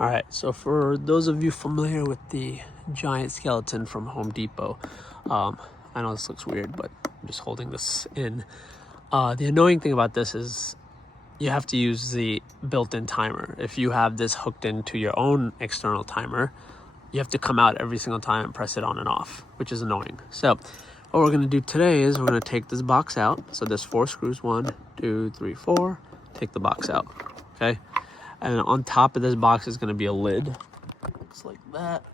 All right, so for those of you familiar with the giant skeleton from Home Depot, I know this looks weird, but I'm just holding this in. The annoying thing about this is you have to use the built-in timer. If you have this hooked into your own external timer, you have to come out every single time and press it on and off, which is annoying. So what we're gonna do today is we're gonna take this box out. So there's 4 screws, 1, 2, 3, 4. Take the box out, okay? And on top of this box is gonna be a lid. Looks like that.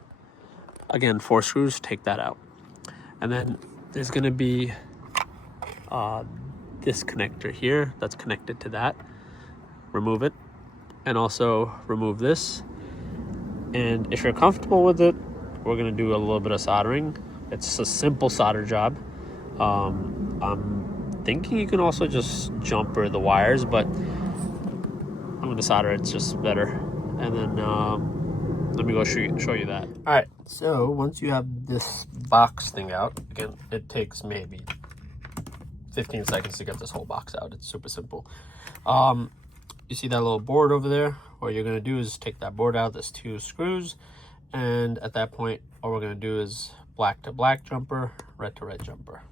Again, 4 screws, take that out. And then there's gonna be this connector here that's connected to that. Remove it. And also remove this. And if you're comfortable with it, we're gonna do a little bit of soldering. It's a simple solder job. I'm thinking you can also just jumper the wires, but I'm gonna solder it's just better. And then let me go show you that. All right, so once you have this box thing out, again, it takes maybe 15 seconds to get this whole box out. It's super simple. You see that little board over there? What you're gonna do is take that board out. There's 2 screws, and at that point, all we're gonna do is black to black jumper, red to red jumper.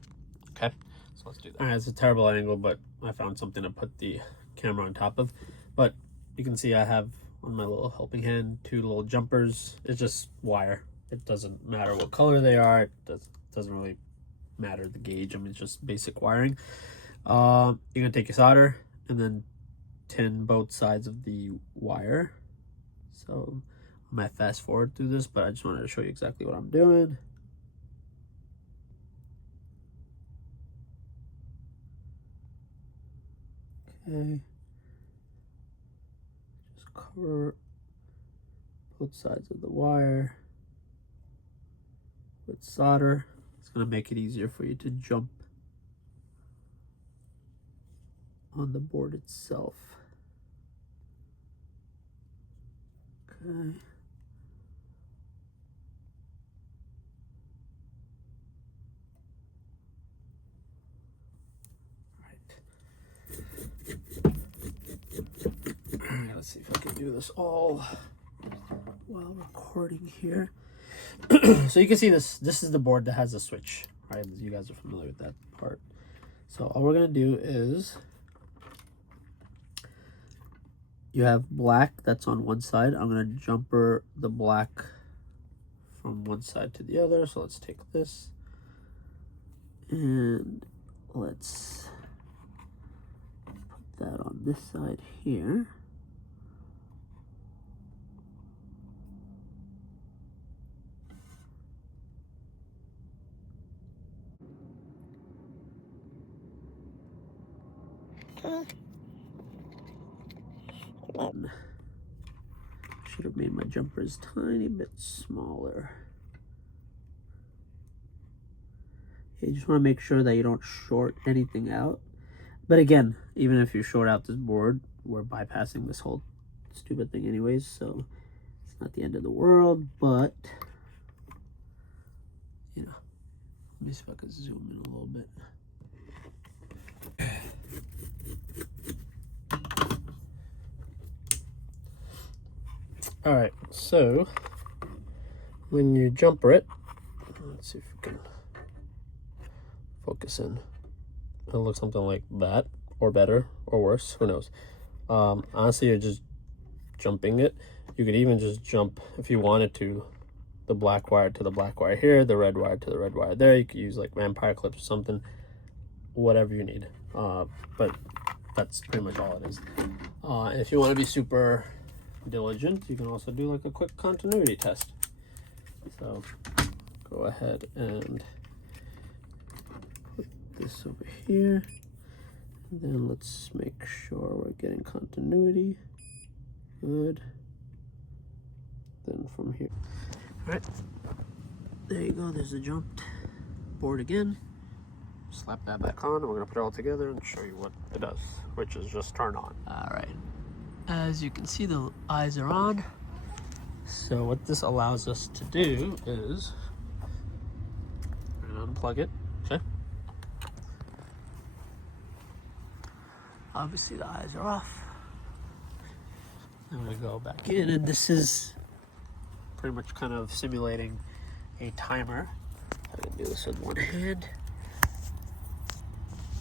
Okay, so let's do that. All right, it's a terrible angle, but I found something to put the camera on top of. But you can see I have on my little helping hand 2 little jumpers. It's just wire. It doesn't matter what color they are. It doesn't really matter the gauge. I mean, it's just basic wiring. You're gonna take your solder and then tin both sides of the wire. So I might fast forward through this, but I just wanted to show you exactly what I'm doing. Okay. Just cover both sides of the wire with solder. It's gonna make it easier for you to jump on the board itself. Okay. All right, let's see if I can do this all while recording here. So you can see this is the board that has a switch, right? You guys are familiar with that part. So all we're gonna do is, you have black that's on one side. I'm gonna jumper the black from one side to the other. So let's take this and let's put that on this side here. Should have made my jumpers tiny bit smaller. You just want to make sure that you don't short anything out. But again, even if you short out this board, we're bypassing this whole stupid thing anyways, so it's not the end of the world. But you know, let me see if I can zoom in a little bit. All right, so when you jumper it, let's see if we can focus in. It'll look something like that, or better, or worse, who knows. Honestly, you're just jumping it. You could even just jump, if you wanted to, the black wire to the black wire here, the red wire to the red wire there. You could use like vampire clips or something, whatever you need. But that's pretty much all it is. And if you want to be super diligent, you can also do like a quick continuity test. So go ahead and put this over here, and then let's make sure we're getting continuity. Good. Then from here, all right, there you go. There's the jumped board again. Slap that back on, and we're gonna put it all together and show you what it does, which is just turn on. All right, as you can see, the eyes are on. So what this allows us to do is, we're gonna unplug it. Okay, obviously the eyes are off. And we go back in, and this is pretty much kind of simulating a timer. I'm gonna do this with one hand.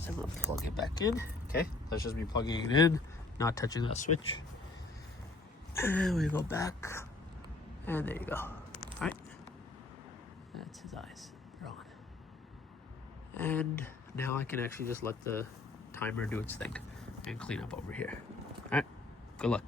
So I'm gonna plug it back in. Okay, that's just me plugging it in, not touching that switch. And we go back, and there you go. All right, that's his eyes. They're on. And now I can actually just let the timer do its thing and clean up over here. All right, good luck.